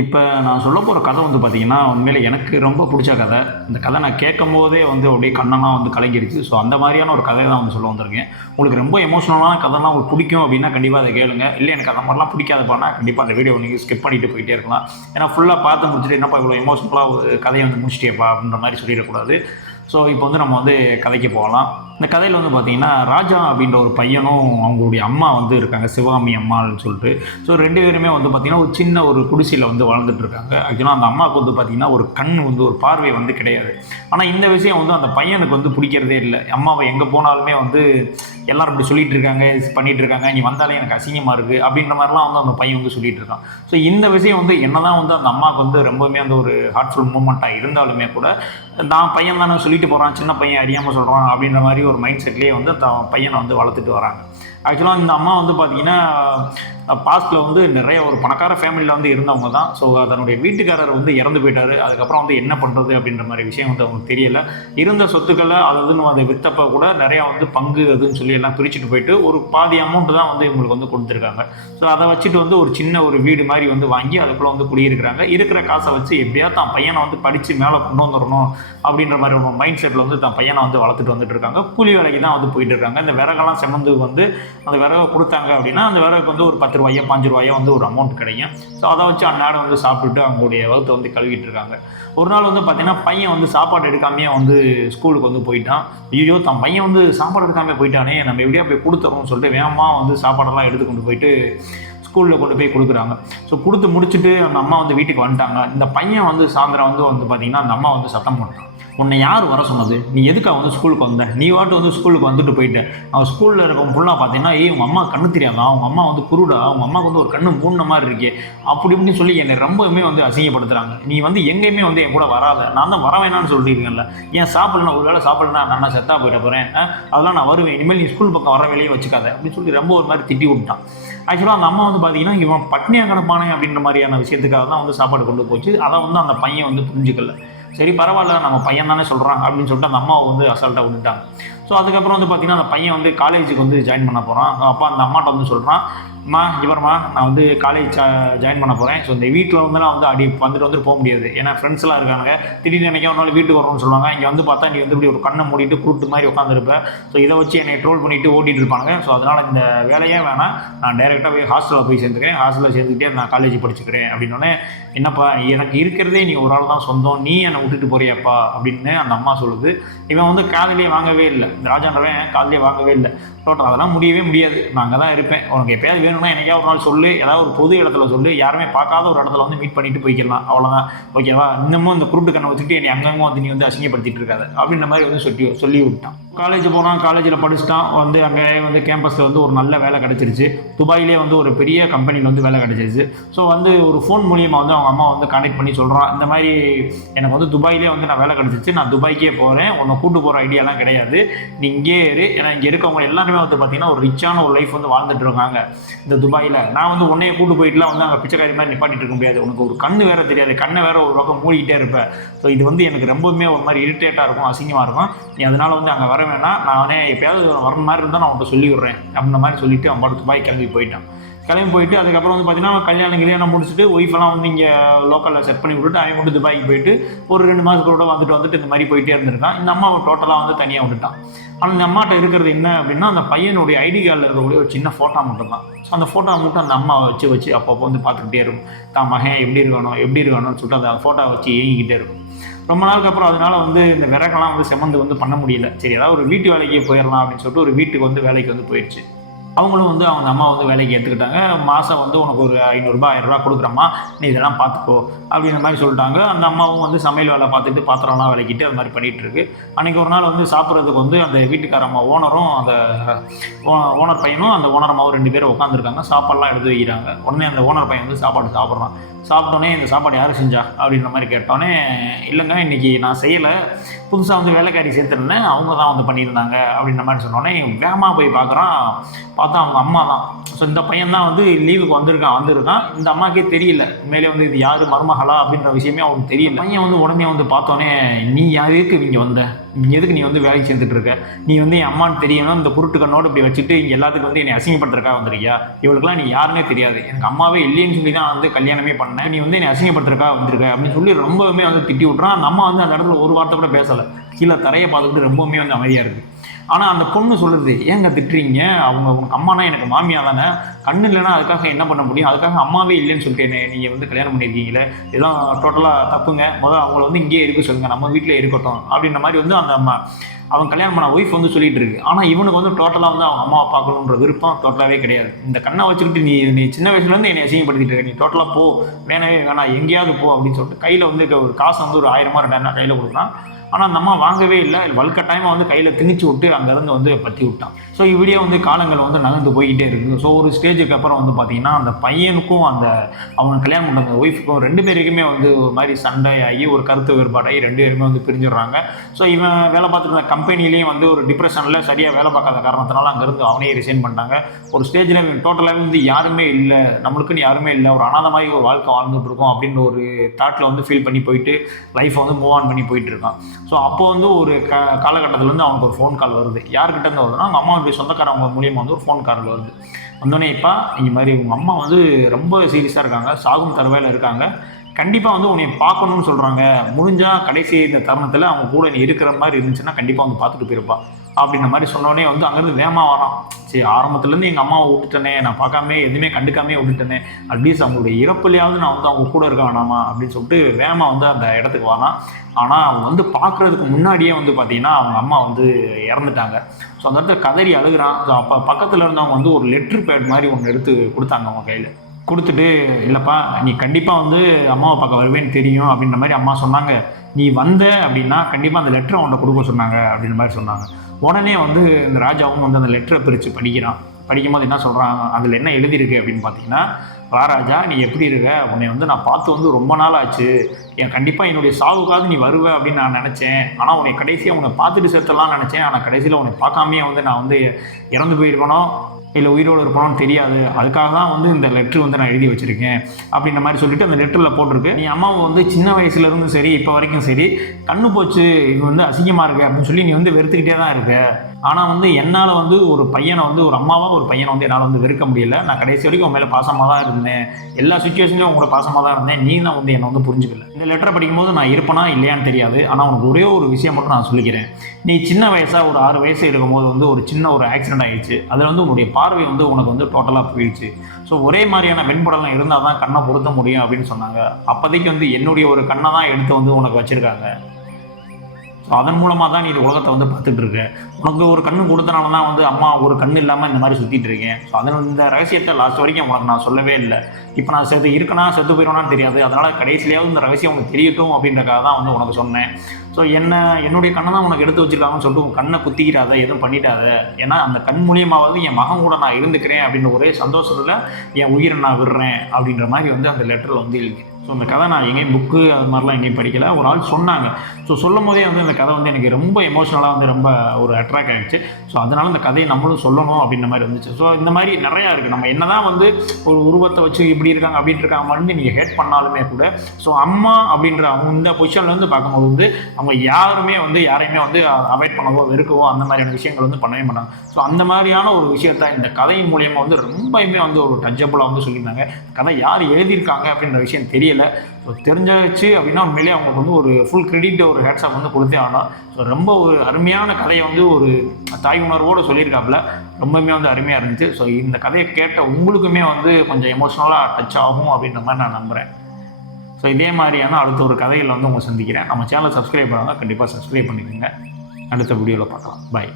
இப்போ நான் சொல்ல போகிற கதை வந்து பார்த்தீங்கன்னா உண்மையிலே எனக்கு ரொம்ப பிடிச்ச கதை. இந்த கதை நான் கேட்கும் போதே வந்து அப்படியே கண்ணெல்லாம் வந்து கலங்கிருச்சு. ஸோ அந்த மாதிரியான ஒரு கதையை தான் வந்து சொல்ல வந்திருக்கேன். உங்களுக்கு ரொம்ப எமோஷனலான கதைலாம் உங்களுக்கு பிடிக்கும் அப்படின்னா கண்டிப்பாக அதை கேளுங்க. இல்லை எனக்கு அந்த மாதிரிலாம் பிடிக்காதப்பானா கண்டிப்பாக அந்த வீடியோ நீங்கள் ஸ்கிப் பண்ணிட்டு போயிட்டே இருக்கலாம். ஏன்னா ஃபுல்லாக பார்த்து முடிச்சுட்டு என்னப்பா இவ்வளோ எமோஷனலாக ஒரு கதையை வந்து முடிச்சிட்டேப்பா அப்படின்ற மாதிரி சொல்லிடக்கூடாது. ஸோ இப்போ வந்து நம்ம வந்து கதைக்கு போகலாம். இந்த கதையில் வந்து பார்த்தீங்கன்னா ராஜா அப்படின்ற ஒரு பையனும் அவங்களுடைய அம்மா வந்து இருக்காங்க. சிவகாமி அம்மான்னு சொல்லிட்டு. ஸோ ரெண்டு பேருமே வந்து பார்த்திங்கன்னா ஒரு சின்ன ஒரு குடிசையில் வந்து வாழ்ந்துட்டு இருக்காங்க. ஆக்சுவலாக அந்த அம்மாவுக்கு வந்து பார்த்திங்கன்னா ஒரு கண் வந்து ஒரு பார்வை வந்து கிடையாது. ஆனால் இந்த விஷயம் வந்து அந்த பையனுக்கு வந்து பிடிக்கிறதே இல்லை. அம்மாவை எங்கே போனாலுமே வந்து எல்லாரும் இப்படி சொல்லிட்டு இருக்காங்க இது பண்ணிட்டு இருக்காங்க நீ வந்தாலே எனக்கு அசிங்கமாக இருக்குது அப்படின்ற மாதிரிலாம் வந்து அந்த பையன் வந்து சொல்லிட்டு இருக்கான். ஸோ இந்த விஷயம் வந்து என்னதான் வந்து அந்த அம்மாவுக்கு வந்து ரொம்பவுமே அந்த ஒரு ஹார்ட்ஃபுல் மூமெண்ட்டாக இருந்தாலுமே கூட நான் பையன் தானே சொல்லிட்டு போகிறான் சின்ன பையன் அறியாமல் சொல்கிறான் அப்படின்ற மாதிரி ஒரு மைண்ட் செட்லேயே வந்து அந்த பையனை வந்து வளர்த்துட்டு வராங்க. ஆக்சுவலாக இந்த அம்மா வந்து பார்த்தீங்கன்னா பாஸ்ட்டில் வந்து நிறைய ஒரு பணக்கார ஃபேமிலியில் வந்து இருந்தவங்க தான். ஸோ தன்னுடைய வீட்டுக்காரர் வந்து இறந்து போயிட்டார். அதுக்கப்புறம் வந்து என்ன பண்ணுறது அப்படின்ற மாதிரி விஷயம் வந்து அவங்களுக்கு தெரியல. இருந்த சொத்துக்களை அதுன்னு அதை விற்றப்ப கூட நிறையா வந்து பங்கு அதுன்னு சொல்லி எல்லாம் பிரிச்சுட்டு போயிட்டு ஒரு பாதி அமௌண்ட் தான் வந்து இவங்களுக்கு வந்து கொடுத்துருக்காங்க. ஸோ அதை வச்சுட்டு வந்து ஒரு சின்ன ஒரு வீடு மாதிரி வந்து வாங்கி அதுக்குள்ளே வந்து குடியிருக்கிறாங்க. இருக்கிற காசை வச்சு எப்படியா தான் பையனை வந்து படித்து மேலே கொண்டு வந்துடணும் அப்படின்ற மாதிரி ஒரு மைண்ட் செட்டில் வந்து தான் பையனை வந்து வளர்த்துட்டு வந்துட்டு இருக்காங்க. கூலி வேலைக்கு தான் வந்து போயிட்டு இருக்காங்க. இந்த விறகெல்லாம் செமந்து வந்து அந்த விறகை கொடுத்தாங்க அப்படின்னா அந்த விறகுக்கு வந்து ஒரு பத்து ரூபாயோ பாஞ்சு ரூபாயோ வந்து ஒரு அமௌண்ட் கிடைக்கும். ஸோ அதை வச்சு அந்நாடு வந்து சாப்பிட்டுட்டு அவங்களுடைய வகுத்தை வந்து கழுவிட்டு இருக்காங்க. ஒரு நாள் வந்து பார்த்தீங்கன்னா பையன் வந்து சாப்பாடு எடுக்காமையே வந்து ஸ்கூலுக்கு வந்து போயிட்டான். ஐயோ தன் பையன் வந்து சாப்பாடு எடுக்காமல் போயிட்டானே நம்ம எப்படியா போய் கொடுத்துறோம்னு சொல்லிட்டு வேகமாக வந்து சாப்பாடெல்லாம் எடுத்து கொண்டு போயிட்டு ஸ்கூலில் கொண்டு போய் கொடுக்குறாங்க. ஸோ கொடுத்து முடிச்சுட்டு அந்த அம்மா வந்து வீட்டுக்கு வந்துட்டாங்க. இந்த பையன் வந்து சாயந்தரம் வந்து வந்து பார்த்திங்கன்னா அந்த அம்மா வந்து சத்தம் போட்டான். உன்னை யார் வர சொன்னது? நீ எதுக்கா வந்து ஸ்கூலுக்கு வந்த? நீ வாட்டு வந்து ஸ்கூலுக்கு வந்துட்டு போயிட்ட. அவன் ஸ்கூலில் இருக்கவங்க ஃபுல்லாக பார்த்தீங்கன்னா ஏய் உங்கள் அம்மா கண்ணு தெரியாதா? அவங்க அம்மா வந்து குருடா? அவங்க அம்மாவுக்கு வந்து ஒரு கண்ணு மூணு மாதிரி இருக்கே. அப்படி இப்படின்னு சொல்லி என்னை ரொம்பவுமே வந்து அசிங்கப்படுத்துகிறாங்க நீ வந்து எங்கேயுமே வந்து என் கூட வராத. நான் தான் வர வேணாம்னு சொல்லியிருக்கேன்ல. ஏன் சாப்பிடலாம் ஒரு வேளை சாப்பிடலனா நான் செத்தா போயிட போகிறேன் அதெல்லாம் நான் வருவேன். இனிமேல் நீ ஸ்கூல் பக்கம் வர வேலையே வச்சுக்காத. அப்படின்னு சொல்லி ரொம்ப ஒரு மாதிரி திட்டி விட்டான் ஆக்சுவலாக அந்த அம்மா வந்து பார்த்தீங்கன்னா இவன் பட்னியாக கிடப்பானே அப்படின்ற மாதிரியான விஷயத்துக்காக தான் வந்து சாப்பாடு கொண்டு போச்சு. அதை வந்து அந்த பையன் வந்து புரிஞ்சுக்கல. சரி பரவாயில்ல நம்ம பையன் தானே சொல்கிறான் அப்படின்னு சொல்லிட்டு அந்த அம்மாவை வந்து அசால்ட்டாக விட்டுட்டாங்க. ஸோ அதுக்கப்புறம் வந்து பார்த்தீங்கன்னா அந்த பையன் வந்து காலேஜுக்கு வந்து ஜாயின் பண்ண போகிறான் அப்போ அந்த அம்மாட்ட வந்து சொல்கிறான் அம்மா இவர்மா நான் வந்து காலேஜ் ஜாயின் பண்ண போகிறேன் ஸோ இந்த வீட்டில் வந்து நான் வந்து அடி வந்துட்டு வந்துட்டு போக முடியாது. ஏன்னா ஃப்ரெண்ட்ஸ்லாம் இருக்காங்க திடீர்னு நினைக்க ஒரு நாள் வீட்டுக்கு வரணும்னு சொல்லுவாங்க. இங்கே வந்து பார்த்தா நீ வந்து இப்படி ஒரு கண்ணை மூடிட்டு கூட்டு மாதிரி உட்காந்துருப்ப ஸோ இதை வச்சு என்னை ட்ரோல் பண்ணிட்டு ஓட்டிட்டு இருப்பாங்க ஸோ அதனால் இந்த வேலையே வேணாம். நான் டைரெக்டாக போய் ஹாஸ்டலில் போய் சேர்ந்துக்கிறேன். ஹாஸ்டலில் சேர்ந்துக்கிட்டே நான் காலேஜ் படிச்சுக்கிறேன் அப்படின்னோடனே என்னப்பா எனக்கு இருக்கிறதே நீ ஒரு ஆள் தான் சொந்தம். நீ என்னை விட்டுட்டு போறியாப்பா? அப்படின்னு அந்த அம்மா சொல்லுது. இவன் வந்து காதலியே வாங்கவே இல்லை. ராஜான்றவன் காதலியே வாங்கவே இல்லை. டோட்டல் அதெல்லாம் முடியவே முடியாது. நான் அங்கே தான் இருப்பேன். உனக்கு எப்பயாவது வேணும்னா எனக்கே ஒரு நாள் சொல்லு ஏதாவது ஒரு பொது இடத்துல சொல்லு யாருமே பார்க்காத ஒரு இடத்துல வந்து மீட் பண்ணிட்டு போய்க்கலாம். அவ்வளோதான் ஓகேவா இன்னமும் இந்த குருட்டு கண்ணை வச்சுட்டு என்னை அங்கங்கே வந்து நீ வந்து அசிங்கப்படுத்திட்டு இருக்காது. அப்படின்ற மாதிரி வந்து சொல்லி சொல்லி விட்டான். காலேஜ் போனான் காலேஜில் படிச்சுட்டான். வந்து அங்கே வந்து கேம்பஸில் வந்து ஒரு நல்ல வேலை கிடச்சிருச்சு. துபாயிலே வந்து ஒரு பெரிய கம்பெனியில் வந்து வேலை கிடச்சிருச்சு. ஸோ வந்து ஒரு ஃபோன் மூலியமாக வந்து அவங்க அம்மா வந்து கான்டாக்ட் பண்ணி சொல்கிறான் இந்த மாதிரி எனக்கு வந்து துபாயிலே வந்து நான் வேலை கிடச்சிச்சு நான் துபாய்க்கே போகிறேன் உன்னை கூட்டு போகிற ஐடியாலாம் கிடையாது. நீ இங்கே இரு. ஏன்னா இங்கே இருக்கவங்க எல்லாருமே வந்து பார்த்தீங்கன்னா ஒரு ரிச்சான ஒரு லைஃப் வந்து வாழ்ந்துட்டு இருக்காங்க. இந்த துபாயில். நான் வந்து உன்னைய கூட்டு போயிட்டுலாம் வந்து அங்கே பிச்சைக்காரி மாதிரி நிப்பாட்டிட்டு இருக்க முடியாது. உனக்கு ஒரு கண்ணு வேற தெரியாது. கண்ணை வேற ஒரு பக்கம் மூடிக்கிட்டே இருப்பேன் ஸோ இது வந்து எனக்கு ரொம்பவுமே ஒரு மாதிரி இரிட்டேட்டாக இருக்கும் அசிங்கமாக இருக்கும். நீ அதனால் வந்து அங்கே வர வேணாம். நானே எப்பயாவது வர மாதிரி இருந்தால் நான் உன்ட்ட சொல்லி விட்றேன் அப்படின்ற மாதிரி சொல்லிட்டு அவன் பாட்டு துபாய் கிளம்பி போயிட்டான். கிளம்பி போயிட்டு அதுக்கப்புறம் வந்து பார்த்தீங்கன்னா கல்யாணம் கல்யாணம் முடிச்சுட்டு ஒய்ஃபெல்லாம் வந்து இங்கே லோக்கலில் செட் பண்ணி விட்டுட்டு அவன் மட்டும் துபாய்க்கு போயிட்டு ஒரு ரெண்டு மாதத்துக்கூட வந்துட்டு வந்துட்டு இந்த மாதிரி போயிட்டே இருந்திருக்கான். இந்த அம்மாவை டோட்டலாக வந்து தனியாக விட்டுட்டான். ஆனால் இந்த அம்மாட்ட இருக்கிறது என்ன அப்படின்னா அந்த பையனுடைய ஐடி கார்டில் இருக்கக்கூடிய ஒரு சின்ன ஃபோட்டோ மட்டும் தான் ஸோ அந்த ஃபோட்டோ மட்டும் அந்த அம்மா வச்சு வச்சு அப்பப்போ வந்து பார்த்துக்கிட்டே இருக்கும். தான் மகன் எப்படி இருக்கணும் எப்படி இருக்கணும்னு சொல்லிட்டு அந்த ஃபோட்டோ வச்சு ஏங்கிக்கிட்டே இருக்கும். ரொம்ப நாளுக்கு அப்புறம் அதனால வந்து இந்த விறகெல்லாம் வந்து செமந்து வந்து பண்ண முடியல. சரி ஏதாவது ஒரு வீட்டு வேலைக்கு போயிடலாம் அப்படின்னு சொல்லிட்டு ஒரு வீட்டுக்கு வந்து வேலைக்கு வந்து போயிடுச்சு. அவங்களும் வந்து அவங்க அம்மா வந்து வேலைக்கு ஏற்றுக்கிட்டாங்க மாதம் வந்து உனக்கு ஒரு ஐநூறுரூபா ஆயிரரூபா கொடுக்குறம்மா. நீ இதெல்லாம் பார்த்துக்கோ அப்படின்ற மாதிரி சொல்லிட்டாங்க. அந்த அம்மாவும் வந்து சமையல் வேலை பார்த்துட்டு பாத்திரம்லாம் விளக்கிட்டு அது மாதிரி பண்ணிகிட்ருக்கு அன்றைக்கி ஒரு நாள் வந்து சாப்பிட்றதுக்கு வந்து அந்த வீட்டுக்கார அம்மா ஓனரும் அந்த ஓனர் பையனும் அந்த ஓனர் அம்மாவும் ரெண்டு பேரும் உட்காந்துருக்காங்க சாப்பாடெலாம் எடுத்து வைக்கிறாங்க. உடனே அந்த ஓனர் பையன் வந்து சாப்பாடு சாப்பிட்றான். சாப்பிட்டோன்னே இந்த சாப்பாடு யார் செஞ்சா? அப்படின்ற மாதிரி கேட்டோன்னே இல்லைங்க இன்றைக்கி நான் செய்யலை. புதுசாக வந்து வேலைக்காரி சேர்த்துருந்தேன். அவங்க தான் வந்து பண்ணியிருந்தாங்க அப்படின்ற மாதிரி சொன்னோடனே வேகமாக போய் பார்க்குறான். பார்த்தா அவங்க அம்மா தான். ஸோ இந்த பையன் தான் வந்து லீவுக்கு வந்திருக்கான் வந்திருக்கான். இந்த அம்மாக்கே தெரியல. உண்மையிலே வந்து இது யார் மருமகளா அப்படின்ற விஷயமே அவனுக்கு தெரியல. பையன் வந்து உடனே வந்து பார்த்தோன்னே நீ யாருக்கு இங்கே வந்த? எதுக்கு நீ வந்து வேலைக்கு சேர்ந்துட்டு இருக்க? நீ வந்து என் அம்மான்னு தெரியணும் இந்த குருட்டு கண்ணோடு இப்படி வச்சுட்டு இங்கே எல்லாத்துக்கும் வந்து என்னை அசிங்கப்பட்டிருக்கா வந்திருக்கியா? இவளுக்குலாம் நீ யாருன்னே தெரியாது. எனக்கு அம்மாவே இல்லைன்னு சொல்லி தான் வந்து கல்யாணமே பண்ணேன். நீ வந்து என்னை அசிங்கப்பட்டிருக்கா வந்திருக்க. அப்படின்னு சொல்லி ரொம்பவுமே வந்து திட்டி விட்றான் நம்ம வந்து அந்த இடத்துல ஒரு வார்த்தை கூட பேசலை. கீழே தரையை பார்த்துக்கிட்டு ரொம்பவுமே வந்து அமைதியாக இருக்குது ஆனால் அந்த பொண்ணு சொல்லுது ஏங்க திட்டுறீங்க? அவங்க உனக்கு அம்மானா எனக்கு மாமியா தானே? கண்ணு இல்லைன்னா அதுக்காக என்ன பண்ண முடியும்? அதுக்காக அம்மாவே இல்லைன்னு சொல்லிட்டு நீங்கள் வந்து கல்யாணம் பண்ணியிருக்கீங்களே இதெல்லாம் டோட்டலாக தப்புங்க. முதல்ல அவங்கள வந்து இங்கேயே இருக்க சொல்லுங்கள் நம்ம வீட்டில் இருக்கட்டும். அப்படின்ற மாதிரி வந்து அந்த அம்மா அவன் கல்யாணம் பண்ண ஒய்ஃப் வந்து சொல்லிட்டு இருக்கு. ஆனால் இவனுக்கு வந்து டோட்டலாக வந்து அவங்க அம்மாவை பார்க்கணுன்ற விருப்பம் டோட்டலாகவே கிடையாது. இந்த கண்ணை வச்சுக்கிட்டு நீ நீ சின்ன வயசுலேருந்து என்னை அசிங்கப்படுத்திட்டு இருக்க. நீ டோட்டலாக போ. வேணவே வேணாம். எங்கேயாவது போ. அப்படின்னு சொல்லிட்டு கையில் வந்து ஒரு காசு வந்து ஒரு ஆயிரமா ரெண்டாயிரம் கையில் கொடுக்குறான் ஆனால் அந்த அம்மா வாங்கவே இல்லை. வல்கட்டாயமாக வந்து கையில் திணிச்சு விட்டு அங்கேருந்து வந்து பற்றி விட்டான். ஸோ இப்படியே வந்து காலங்கள் வந்து நகர்ந்து போய்கிட்டே இருக்குது. ஸோ ஒரு ஸ்டேஜுக்கு அப்புறம் வந்து பார்த்தீங்கன்னா அந்த பையனுக்கும் அந்த அவங்க கல்யாணம் பண்ண அந்த ஒய்ஃபுக்கும் ரெண்டு பேருக்குமே வந்து ஒரு மாதிரி சண்டை ஆகி ஒரு கருத்து வேறுபாடாகி ரெண்டு பேருமே வந்து பிரிஞ்சிடுறாங்க. ஸோ இவன் வேலை பார்த்துருந்த இருந்த கம்பெனிலையும் வந்து ஒரு டிப்ரெஷனில் சரியாக வேலை பார்க்காத காரணத்தினால அங்கேருந்து அவனே ரிசைன் பண்ணிட்டாங்க. ஒரு ஸ்டேஜில் டோட்டலாகவே வந்து யாருமே இல்லை. நம்மளுக்குன்னு யாருமே இல்லை. ஒரு அனாத மாதிரி ஒரு வாழ்க்கை வாழ்ந்துட்டு இருக்கோம் அப்படின்ற ஒரு தாட்டில் வந்து ஃபீல் பண்ணி போயிட்டு லைஃப்பை வந்து மூவ் ஆன் பண்ணி போயிட்டு இருக்கான். ஸோ அப்போ வந்து ஒரு க காலகட்டத்தில் வந்து அவனுக்கு ஒரு ஃபோன் கால் வருது. யார்கிட்ட இருந்து வருதுன்னா அவங்க அம்மாவுடைய சொந்தக்காரவங்க மூலியமாக வந்து ஒரு ஃபோன் கால் வருது. வந்தோடனே இப்போ இந்த மாதிரி உங்கள் அம்மா வந்து ரொம்ப சீரியஸாக இருக்காங்க சாகும் தருவாயில் இருக்காங்க. கண்டிப்பாக வந்து உன்னை பார்க்கணும்னு சொல்கிறாங்க முடிஞ்சால் கடைசி இந்த தருணத்தில் அவங்க கூட நீ இருக்கிற மாதிரி இருந்துச்சுன்னா கண்டிப்பாக வந்து பார்த்துட்டு போயிருப்பா. அப்படின்ற மாதிரி சொன்னோடனே வந்து அங்கேருந்து வேகமாக வரான். சரி ஆரம்பத்துலேருந்து எங்கள் அம்மாவை விட்டுட்டனே நான் பார்க்காம எதுவுமே கண்டுக்காமே விட்டுட்டனே அட்லீஸ்ட் அவங்களுடைய இறப்புலையாவது நான் வந்து அவங்க கூட இருக்க வேணாமா அப்படின்னு சொல்லிட்டு வேகமாக வந்து அந்த இடத்துக்கு வரான். ஆனால் அவங்க வந்து பார்க்குறதுக்கு முன்னாடியே வந்து பார்த்தீங்கன்னா அவங்க அம்மா வந்து இறந்துட்டாங்க. ஸோ அந்த இடத்துல கதறி அழுகுறான். ஸோ அப்போ பக்கத்தில் இருந்தவங்க வந்து ஒரு லெட்ரு பேட் மாதிரி ஒன்று எடுத்து கொடுத்தாங்க அவங்க கையில். கொடுத்துட்டு இல்லைப்பா நீ கண்டிப்பாக வந்து அம்மாவை பார்க்க வருவேன்னு தெரியும் அப்படின்ற மாதிரி அம்மா சொன்னாங்க. நீ வந்த அப்படின்னா கண்டிப்பாக அந்த லெட்டரை உன்னை கொடுக்க சொன்னாங்க அப்படின்ற மாதிரி சொன்னாங்க. உடனே வந்து இந்த ராஜாவும் வந்து அந்த லெட்டரை பிரித்து படிக்கிறான். படிக்கும்போது என்ன சொல்கிறாங்க அதில் என்ன எழுதியிருக்கு அப்படின்னு பார்த்தீங்கன்னா வா ராஜா நீ எப்படி இருக்க? உன்னை வந்து நான் பார்த்து வந்து ரொம்ப நாள் ஆச்சு என் கண்டிப்பாக என்னுடைய சாவுக்காவது நீ வருவ அப்படின்னு நான் நினச்சேன். ஆனால் உன்னை கடைசியாக உன்னை பார்த்துட்டு சேர்த்தலாம் நினச்சேன். ஆனால் கடைசியில் உன்னை பார்க்காமே வந்து நான் வந்து இறந்து போயிருக்கணும் இல்லை உயிரோடு இருப்பானு தெரியாது. அதுக்காக தான் வந்து இந்த லெட்ரு வந்து நான் எழுதி வச்சுருக்கேன் அப்படின்ற மாதிரி சொல்லிட்டு அந்த லெட்டரில் போட்டிருக்கு. நீ அம்மாவை வந்து சின்ன வயசுலேருந்து சரி இப்போ வரைக்கும் சரி கண்ணு போச்சு இது வந்து அசிங்கமாக இருக்கு அப்படின்னு சொல்லி நீ வந்து வெறுத்துக்கிட்டே தான் இருக்க. ஆனால் வந்து என்னால் வந்து ஒரு பையனை வந்து ஒரு அம்மாவாக ஒரு பையனை வந்து என்னால் வந்து வெறுக்க முடியல. நான் கடைசி வரைக்கும் உன் மேலே பாசமாக தான் இருந்தேன். எல்லா சுச்சுவேஷன்லையும் உங்களோட பாசமாக தான் இருந்தேன். நீ தான் வந்து என்னை வந்து புரிஞ்சுக்கல. இந்த லெட்டரை படிக்கும்போது நான் இருப்பேனா இல்லையான்னு தெரியாது. ஆனால் உனக்கு ஒரே ஒரு விஷயம் மட்டும் நான் சொல்லிக்கிறேன். நீ சின்ன வயசாக ஒரு ஆறு வயசு இருக்கும்போது வந்து ஒரு சின்ன ஒரு ஆக்சிடென்ட் ஆயிடுச்சு. அதில் வந்து உன்னுடைய பார்வை வந்து உனக்கு வந்து டோட்டலாக போயிடுச்சு. ஸோ ஒரே மாதிரியான வெண்படலாம் இருந்தால் தான் கண்ணை பொருத்த முடியும் அப்படின்னு சொன்னாங்க. அப்போதைக்கு வந்து என்னுடைய ஒரு கண்ணை தான் எடுத்து வந்து உனக்கு வச்சுருக்காங்க. ஸோ அதன் மூலமாக தான் நீ இந்த உலகத்தை வந்து பார்த்துட்டு இருக்க உனக்கு ஒரு கண்ணு கொடுத்தனால தான் வந்து அம்மா ஒரு கண்ணு இல்லாமல் இந்த மாதிரி சுற்றிட்டு இருக்கேன். ஸோ அதில் இந்த ரகசியத்தை லாஸ்ட் வரைக்கும் உனக்கு நான் சொல்லவே இல்லை. இப்போ நான் செத்து இருக்கனா செத்து போயிடுவேனான்னு தெரியாது. அதனால் கடைசியிலேயாவது இந்த ரகசியம் உனக்கு தெரியட்டும் அப்படின்றக்காக தான் வந்து உனக்கு சொன்னேன். ஸோ என்ன என்னுடைய கண்ணை தான் உனக்கு எடுத்து வச்சிருக்காங்கன்னு சொல்லிட்டு உன் கண்ணை குத்திக்கிறாத எதுவும் பண்ணிடாத. ஏன்னா அந்த கண் மூலியமாவது என் மகன் கூட நான் இருந்துக்கிறேன் அப்படின்ற ஒரே சந்தோஷத்தில் என் உயிரை நான் விடுறேன் அப்படின்ற மாதிரி வந்து அந்த லெட்டரில் வந்து எழுதி ஸோ அந்த கதை நான் எங்கேயும் புக்கு அது மாதிரிலாம் எங்கேயும் படிக்கல. ஒரு ஆள் சொன்னாங்க. ஸோ சொல்லும் போதே வந்து இந்த கதை வந்து எனக்கு ரொம்ப எமோஷனலாக வந்து ரொம்ப ஒரு அட்ராக்ட் ஆகிடுச்சு ஸோ அதனால் இந்த கதையை நம்மளும் சொல்லணும் அப்படின்ற மாதிரி வந்துச்சு. ஸோ இந்த மாதிரி நிறையா இருக்குது நம்ம என்ன தான் வந்து ஒரு உருவத்தை வச்சு இப்படி இருக்காங்க அப்படின்ட்டு இருக்காங்க வந்து நீங்கள் ஹேட் பண்ணாலுமே கூட ஸோ அம்மா அப்படின்ற அவங்க இந்த பொசிஷனில் வந்து பார்க்கும்போது வந்து அவங்க யாருமே வந்து யாரையுமே வந்து அவாய்ட் பண்ணவோ வெறுக்கவோ அந்த மாதிரியான விஷயங்கள் வந்து பண்ணவே மாட்டாங்க. ஸோ அந்த மாதிரியான ஒரு விஷயத்த இந்த கதையின் மூலியமாக வந்து ரொம்பயுமே வந்து ஒரு டச்சபுளாக வந்து சொல்லியிருந்தாங்க. கதை யார் எழுதியிருக்காங்க அப்படின்ற விஷயம் தெரியல. ஸோ தெரிஞ்சிச்சு அப்படின்னா உண்மையிலே அவங்களுக்கு வந்து ஒரு ஃபுல் கிரெடிட் ஒரு ஹேட்ஸ்அப் வந்து கொடுத்தே ஆகணும். ஸோ ரொம்ப ஒரு அருமையான கதையை வந்து ஒரு தாய் உணர்வோடு சொல்லியிருக்காப்புல. ரொம்பவுமே வந்து அருமையாக இருந்துச்சு. ஸோ இந்த கதையை கேட்ட உங்களுக்குமே வந்து கொஞ்சம் எமோஷ்னலாக டச் ஆகும் அப்படின்ற மாதிரி நான் நம்புகிறேன் ஸோ இதே மாதிரியான அடுத்த ஒரு கதையில் வந்து உங்களை சந்திக்கிறேன். நம்ம சேனலை சப்ஸ்கிரைப் பண்ணாங்க கண்டிப்பாக சப்ஸ்கிரைப் பண்ணிக்கோங்க. அடுத்த வீடியோவில் பார்க்கலாம். பாய்